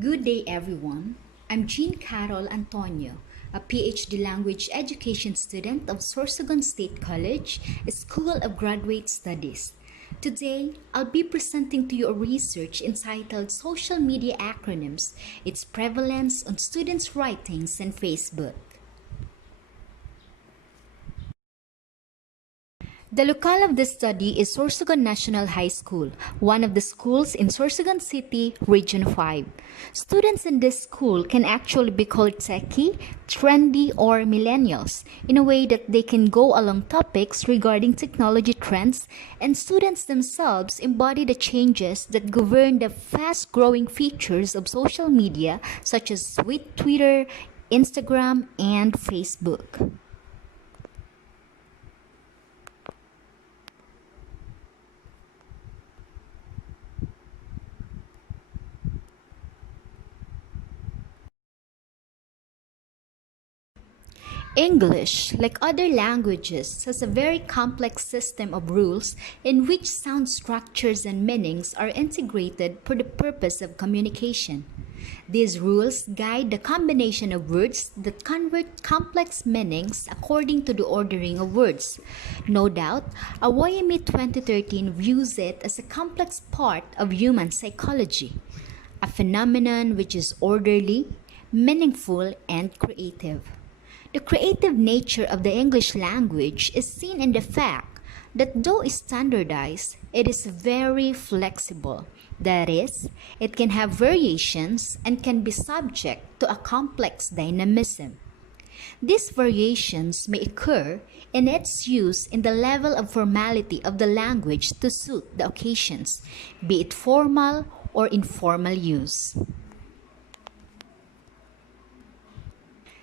Good day, everyone. I'm Jean Carrol Antonio, a PhD language education student of Sorsogon State College, School of Graduate Studies. Today, I'll be presenting to you a research entitled Social Media Acronyms, its prevalence on students' writings and Facebook. The locale of this study is Sorsogon National High School, one of the schools in Sorsogon City, Region 5. Students in this school can actually be called techie, trendy, or millennials, in a way that they can go along topics regarding technology trends, and students themselves embody the changes that govern the fast-growing features of social media such as Twitter, Instagram, and Facebook. English, like other languages, has a very complex system of rules in which sound structures and meanings are integrated for the purpose of communication. These rules guide the combination of words that convert complex meanings according to the ordering of words. No doubt, Awoyemi 2013 views it as a complex part of human psychology, a phenomenon which is orderly, meaningful, and creative. The creative nature of the English language is seen in the fact that though standardized, it is very flexible. That is, it can have variations and can be subject to a complex dynamism. These variations may occur in its use in the level of formality of the language to suit the occasions, be it formal or informal use.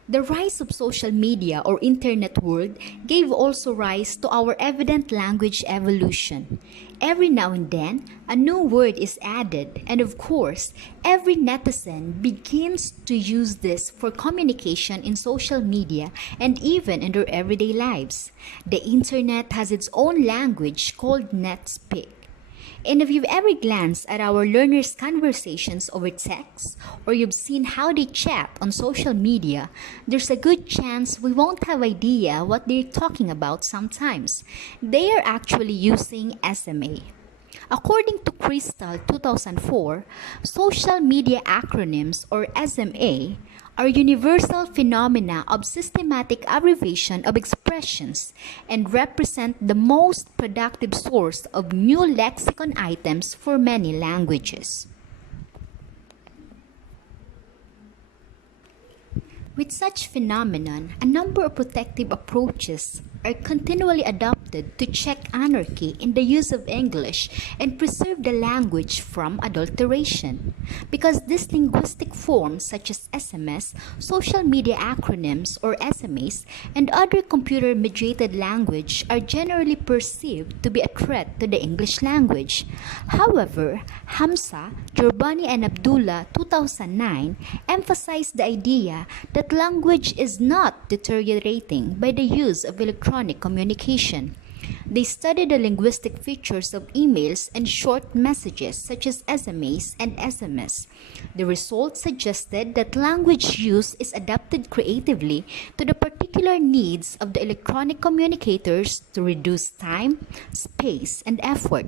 The rise of social media or internet world gave also rise to our evident language evolution. Every now and then, a new word is added, and of course, every netizen begins to use this for communication in social media and even in their everyday lives. The internet has its own language called NetSpeak. And if you've ever glanced at our learners' conversations over text, or you've seen how they chat on social media, there's a good chance we won't have idea what they're talking about sometimes. They are actually using SMA. According to Crystal 2004, social media acronyms or SMA are universal phenomena of systematic abbreviation of expressions and represent the most productive source of new lexicon items for many languages. With such phenomenon, a number of protective approaches are continually adopted to check anarchy in the use of English and preserve the language from adulteration. Because these linguistic forms such as SMS, social media acronyms or SMAs, and other computer-mediated language are generally perceived to be a threat to the English language. However, Hamza, Jorbani, and Abdullah 2009 emphasized the idea that language is not deteriorating by the use of electronic communication. They studied the linguistic features of emails and short messages such as SMAs and SMS. The results suggested that language use is adapted creatively to the particular needs of the electronic communicators to reduce time, space, and effort.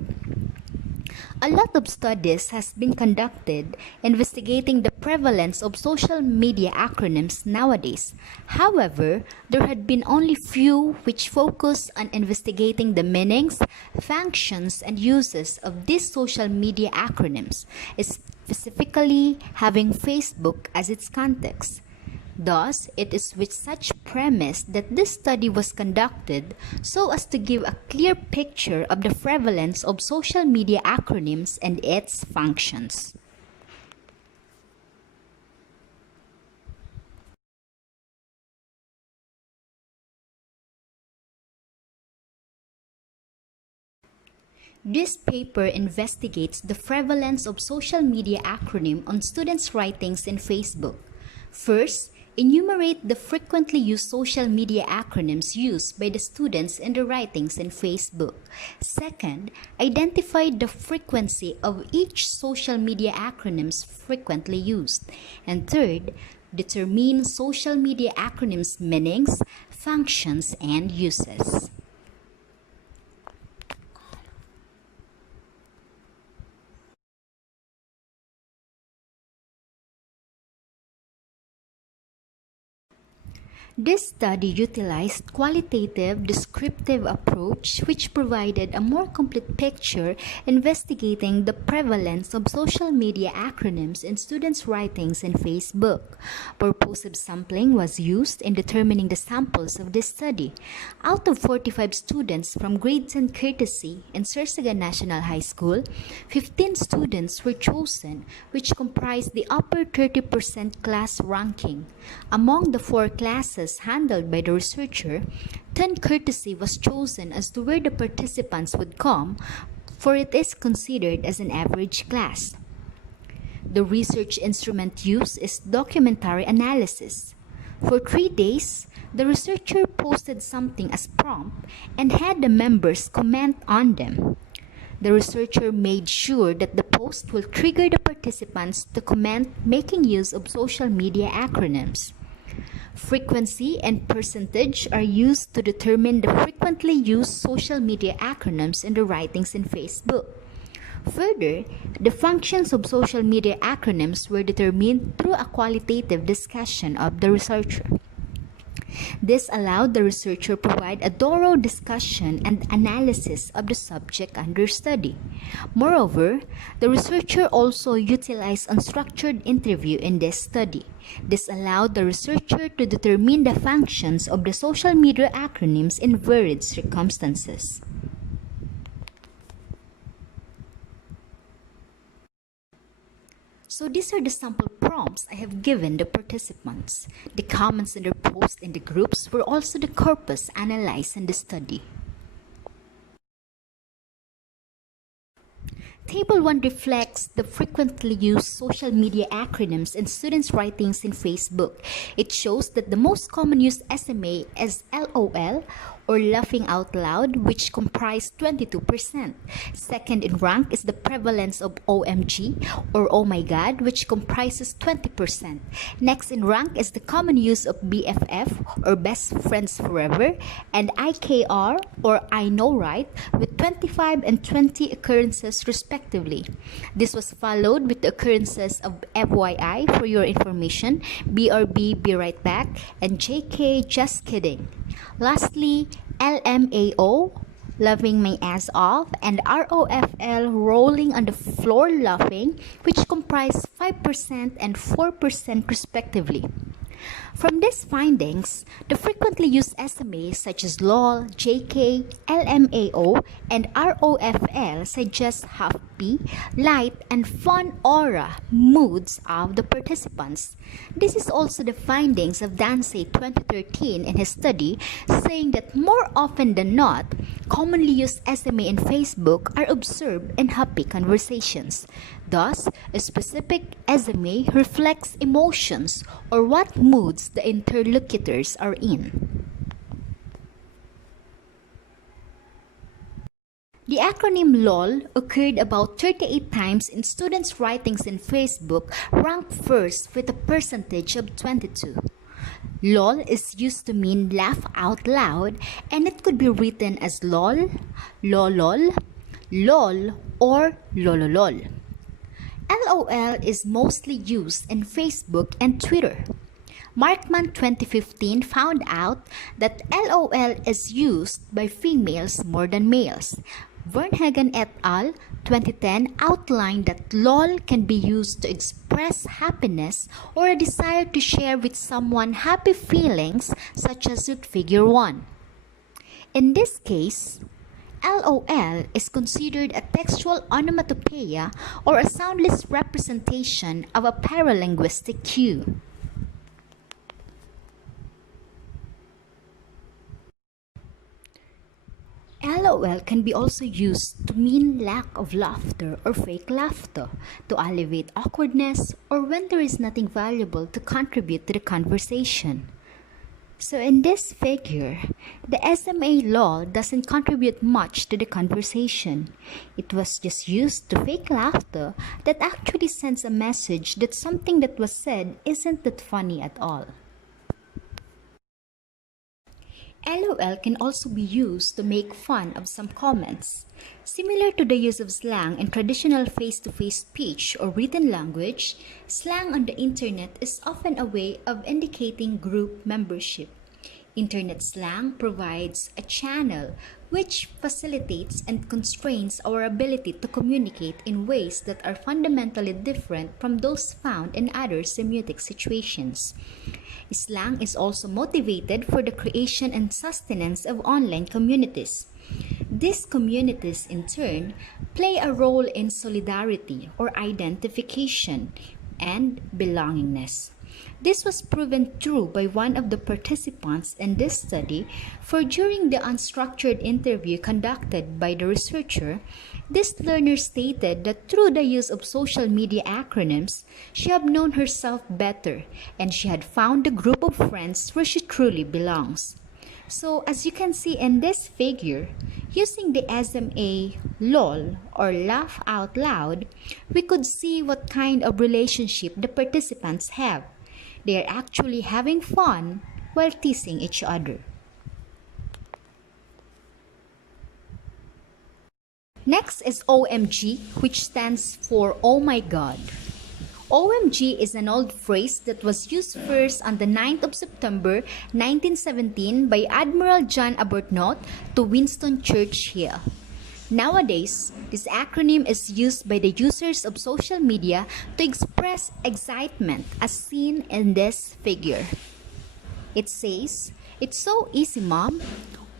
A lot of studies has been conducted investigating the prevalence of social media acronyms nowadays. However, there had been only few which focus on investigating the meanings, functions, and uses of these social media acronyms, specifically having Facebook as its context. Thus, it is with such premise that this study was conducted so as to give a clear picture of the prevalence of social media acronyms and its functions. This paper investigates the prevalence of social media acronym on students' writings in Facebook. First, Enumerate the frequently used social media acronyms used by the students in their writings in Facebook. Second, identify the frequency of each social media acronyms frequently used. And third, determine social media acronyms meanings, functions, and uses. This study utilized qualitative descriptive approach which provided a more complete picture investigating the prevalence of social media acronyms in students' writings in Facebook. Purposive sampling was used in determining the samples of this study. Out of 45 students from grade 10 courtesy in Sorsogon National High School, 15 students were chosen which comprised the upper 30% class ranking. Among the 4 classes handled by the researcher, 10 courtesy was chosen as to where the participants would come, for it is considered as an average class. The research instrument used is documentary analysis. For 3 days, the researcher posted something as prompt and had the members comment on them. The researcher made sure that the post will trigger the participants to comment making use of social media acronyms. Frequency and percentage are used to determine the frequently used social media acronyms in the writings in Facebook. Further, the functions of social media acronyms were determined through a qualitative discussion of the researcher. This allowed the researcher provide a thorough discussion and analysis of the subject under study. Moreover, the researcher also utilized unstructured interview in this study. This allowed the researcher to determine the functions of the social media acronyms in varied circumstances. So these are the sample prompts I have given the participants. The comments in their posts in the groups were also the corpus analyzed in the study. Table 1 reflects the frequently used social media acronyms in students' writings in Facebook. It shows that the most common used SMA is LOL, or laughing out loud, which comprised 22%. Second in rank is the prevalence of OMG, or oh my god, which comprises 20%. Next in rank is the common use of BFF, or best friends forever, and IKR, or I know right, with 25 and 20 occurrences respectively. This was followed with the occurrences of FYI, for your information, BRB, be right back, and JK, just kidding. Lastly, LMAO, loving my ass off, and ROFL, rolling on the floor laughing, which comprise 5% and 4% respectively. From these findings, the frequently used SMAs such as LOL, JK, LMAO, and ROFL suggest happy, light, and fun aura moods of the participants. This is also the findings of Dansey 2013 in his study, saying that more often than not, commonly used SMA in Facebook are observed in happy conversations. Thus, a specific SMA reflects emotions or what moods the interlocutors are in. The acronym LOL occurred about 38 times in students' writings in Facebook, ranked first with a percentage of 22. LOL is used to mean laugh out loud, and it could be written as LOL, LOLOL, LOL, or LOLOLOL. LOL is mostly used in Facebook and Twitter. Markman 2015 found out that LOL is used by females more than males. Vernhagen et al. 2010 outlined that LOL can be used to express happiness or a desire to share with someone happy feelings, such as with Figure 1. In this case, LOL is considered a textual onomatopoeia or a soundless representation of a paralinguistic cue. LOL can be also used to mean lack of laughter or fake laughter, to alleviate awkwardness, or when there is nothing valuable to contribute to the conversation. So in this figure, the SMA lol doesn't contribute much to the conversation. It was just used to fake laughter that actually sends a message that something that was said isn't that funny at all. LOL can also be used to make fun of some comments. Similar to the use of slang in traditional face-to-face speech or written language, slang on the internet is often a way of indicating group membership. Internet slang provides a channel which facilitates and constrains our ability to communicate in ways that are fundamentally different from those found in other semiotic situations. Slang is also motivated for the creation and sustenance of online communities. These communities, in turn, play a role in solidarity or identification and belongingness. This was proven true by one of the participants in this study, for during the unstructured interview conducted by the researcher, this learner stated that through the use of social media acronyms, she had known herself better and she had found a group of friends where she truly belongs. So as you can see in this figure, using the SMA LOL or laugh out loud, we could see what kind of relationship the participants have. They are actually having fun while teasing each other. Next is OMG, which stands for Oh My God. OMG is an old phrase that was used first on the 9th of September 1917 by Admiral John Arbuthnot to Winston Churchill. Nowadays, this acronym is used by the users of social media to express excitement as seen in this figure. It says, "It's so easy, Mom.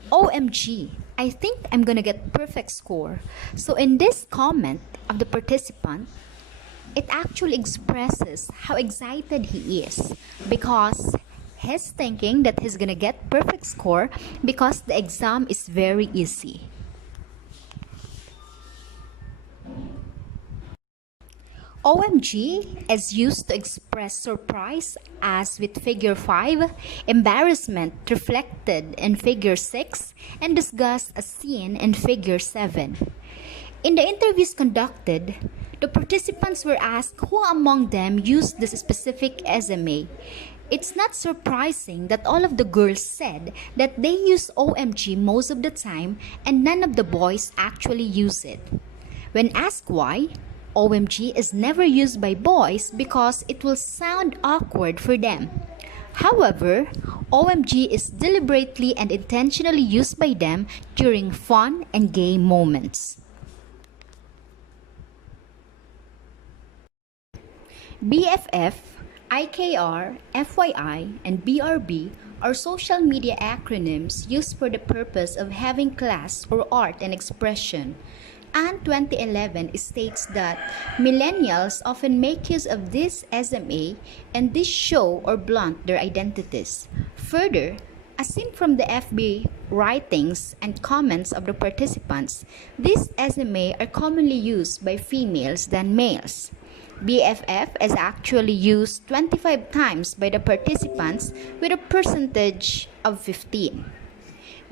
OMG, I think I'm gonna get perfect score." So in this comment of the participant, it actually expresses how excited he is because he's thinking that he's gonna get perfect score because the exam is very easy. OMG is used to express surprise, as with figure 5, embarrassment reflected in figure 6, and disgust as seen in figure 7. In the interviews conducted, the participants were asked who among them used this specific SMA. It's not surprising that all of the girls said that they use OMG most of the time and none of the boys actually use it. When asked why, OMG is never used by boys because it will sound awkward for them. However, OMG is deliberately and intentionally used by them during fun and gay moments. BFF, IKR, FYI, and BRB are social media acronyms used for the purpose of having class or art and expression. And 2011 states that millennials often make use of this SMA and this show or blunt their identities. Further, as seen from the FB writings and comments of the participants, these SMA are commonly used by females than males. BFF is actually used 25 times by the participants with a percentage of 15.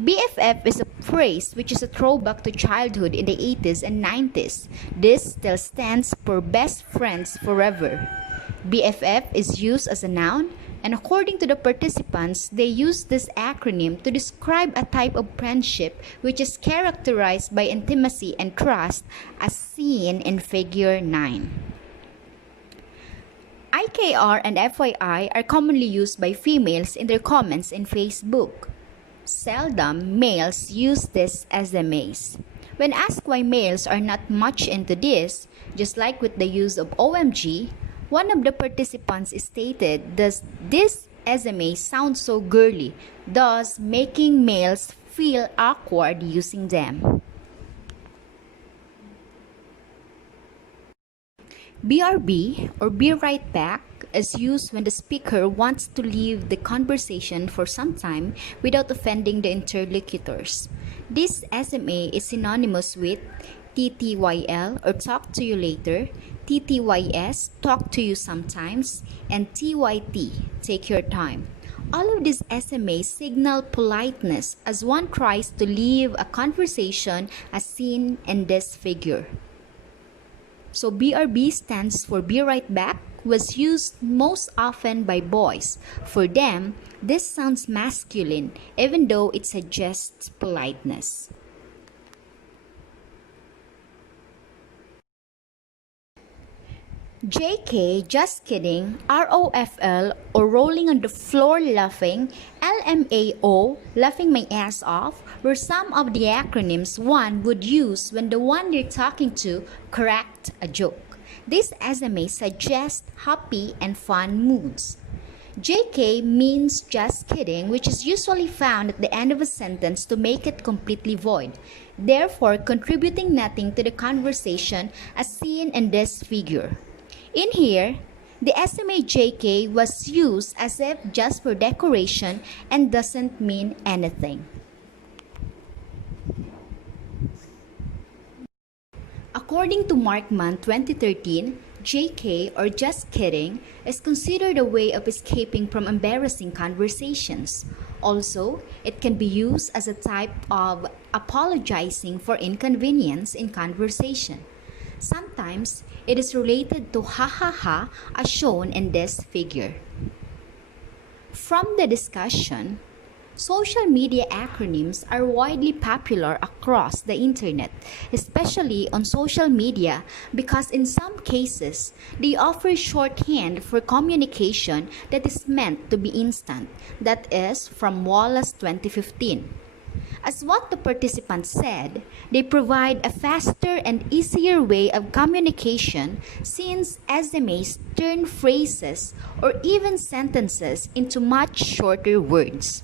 BFF is a phrase which is a throwback to childhood in the 80s and 90s. This still stands for best friends forever. BFF is used as a noun, and according to the participants, they use this acronym to describe a type of friendship which is characterized by intimacy and trust as seen in figure 9. IKR and FYI are commonly used by females in their comments in Facebook. Seldom males use this SMAs. When asked why males are not much into this, just like with the use of OMG, one of the participants stated that this SMA sounds so girly, thus making males feel awkward using them. BRB or Be Right Back is used when the speaker wants to leave the conversation for some time without offending the interlocutors. This SMA is synonymous with TTYL or talk to you later, TTYS, talk to you sometimes, and TYT, take your time. All of these SMAs signal politeness as one tries to leave a conversation as seen in this figure. So BRB stands for Be Right Back, was used most often by boys. For them, this sounds masculine even though it suggests politeness. JK, just kidding, ROFL, or rolling on the floor laughing, LMAO, laughing my ass off, were some of the acronyms one would use when the one they're talking to correct a joke. These SMAs suggest happy and fun moods. JK means just kidding, which is usually found at the end of a sentence to make it completely void, therefore contributing nothing to the conversation as seen in this figure. In here, the SMA JK was used as if just for decoration and doesn't mean anything. According to Markman 2013, JK, or just kidding, is considered a way of escaping from embarrassing conversations. Also, it can be used as a type of apologizing for inconvenience in conversation. Sometimes, it is related to ha ha ha as shown in this figure. From the discussion, social media acronyms are widely popular across the internet, especially on social media because in some cases, they offer shorthand for communication that is meant to be instant, that is from Wallace 2015. As what the participants said, they provide a faster and easier way of communication since SMAs turn phrases or even sentences into much shorter words.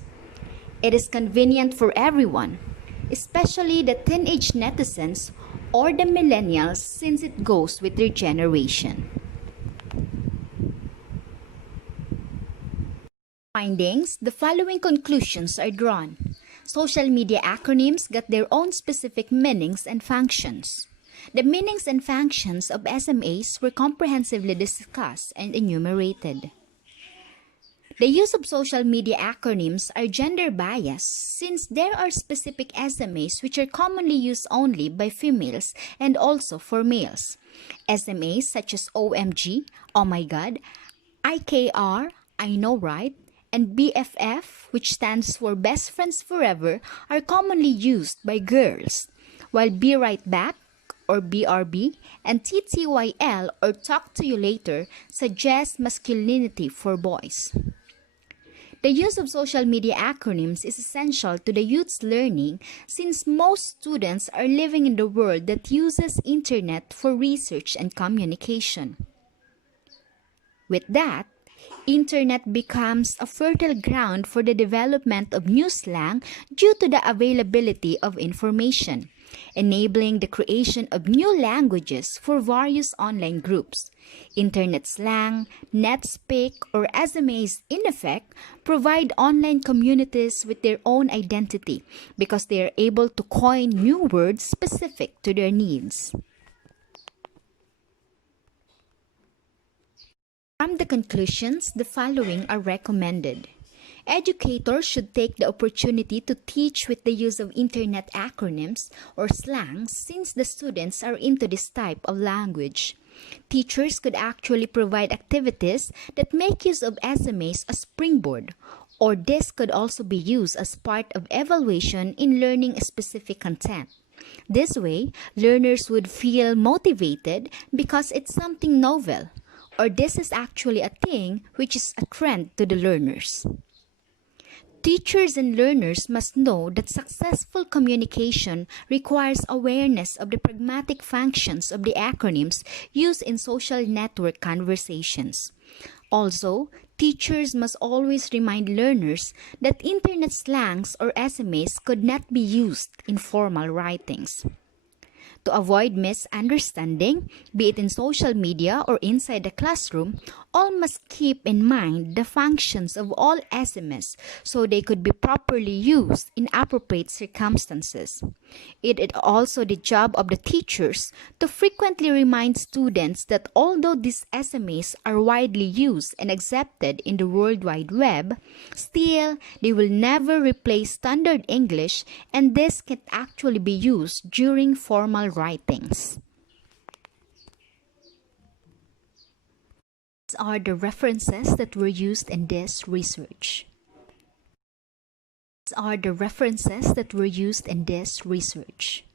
It is convenient for everyone, especially the teenage netizens or the millennials since it goes with their generation. Findings, the following conclusions are drawn. Social media acronyms got their own specific meanings and functions. The meanings and functions of SMAs were comprehensively discussed and enumerated. The use of social media acronyms are gender biased since there are specific SMAs which are commonly used only by females and also for males. SMAs such as OMG, oh my god, IKR, I know right, and BFF, which stands for Best Friends Forever, are commonly used by girls, while Be Right Back, or BRB, and TTYL, or Talk to You Later, suggest masculinity for boys. The use of social media acronyms is essential to the youth's learning since most students are living in the world that uses internet for research and communication. With that, internet becomes a fertile ground for the development of new slang due to the availability of information, enabling the creation of new languages for various online groups. Internet slang, NetSpeak, or SMAs in effect provide online communities with their own identity because they are able to coin new words specific to their needs. From the conclusions, the following are recommended. Educators should take the opportunity to teach with the use of internet acronyms or slangs since the students are into this type of language. Teachers could actually provide activities that make use of SMAs as springboard, or this could also be used as part of evaluation in learning a specific content. This way, learners would feel motivated because it's something novel, or this is actually a thing which is a trend to the learners. Teachers and learners must know that successful communication requires awareness of the pragmatic functions of the acronyms used in social network conversations. Also, teachers must always remind learners that internet slangs or SMAs could not be used in formal writings. To avoid misunderstanding, be it in social media or inside the classroom, all must keep in mind the functions of all SMS so they could be properly used in appropriate circumstances. It is also the job of the teachers to frequently remind students that although these SMAs are widely used and accepted in the World Wide Web, still they will never replace standard English, and this can actually be used during formal writings. These are the references that were used in this research. These are the references that were used in this research.